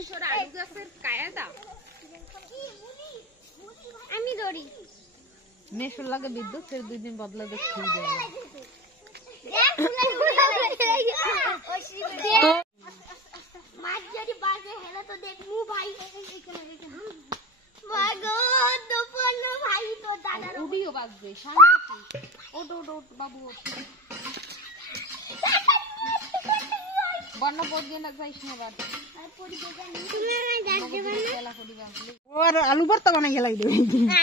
মিশর আলু গাছের কায়াদা আমি ধরি মেশর লাগে বিদ্যুতের 2 দিন বদলা দেখছি মাছ যদি বাজে হেলে তো দেখমু ভাই ভাই তো দাদার উড়িও বাজবে সাংঘাতিক ওট বাবু বন্যা পড়িয়ে না যাইস না বাদ ওর আলু ভর্তা বানাই গেলাই দেবে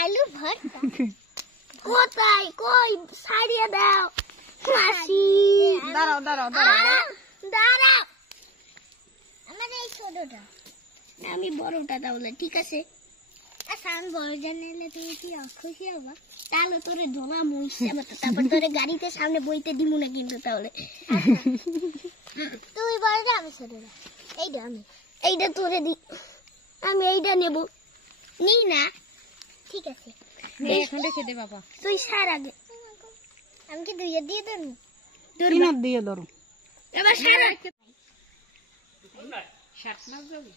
আলু ভর্তা কোথায় কই সারিয়ে দাও মাসি দাঁড়াও দাঁড়াও আমার এই ছোটটা আমি বড়টা তাহলে ঠিক আছে আচ্ছা আমি বড় জানাইলে তুমি কি খুশি হবা তাহলে তোরে ঢোলা মুইছে তারপর তোরে গাড়িতে সামনে বইতে দিমু না কিন্তু তাহলে তুই বড়টা আমি ছোটটা এইটা তোরে দি আমি এইটা নেব নি না ঠিক আছে এখন রেখে দে বাবা তুই সার আগে আমি কি দুইয়া দিয়ে দেব তিনট দিয়ে ধরো এবার সার শার্ট না যাবে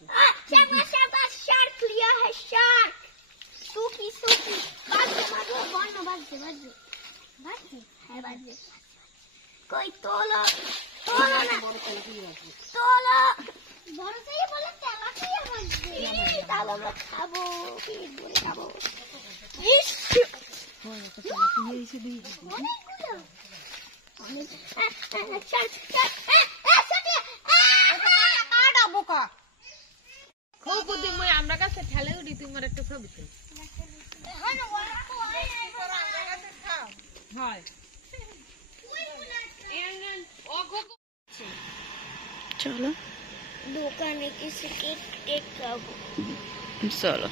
शार्क लिया है शार्क सूखी बाजू बंद बाजू है बाजू कोई तोलो ना तोलो बड़ से ही बोले तेला की है तालो में खाबो फिर बोले खाबो इस হয় তো চলে এসে দিই আডা বোকা খুব বুদ্ধি মই আমরা কাছে ঠেলে উঠি তোমার একটা ছবি তুল হয় চলো दुकान किसी केक खाबो চলো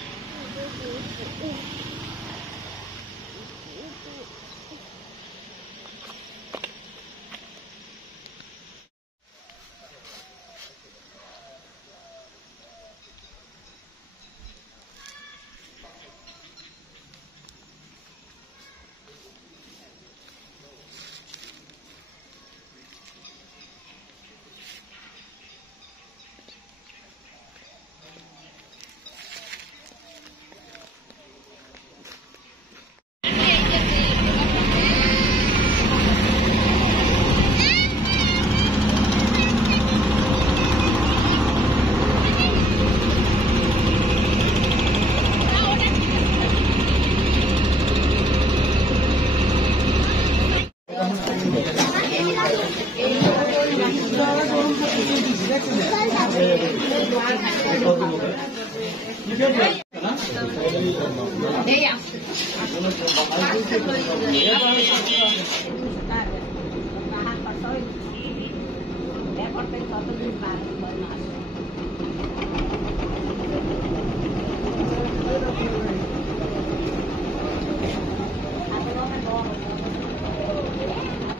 এই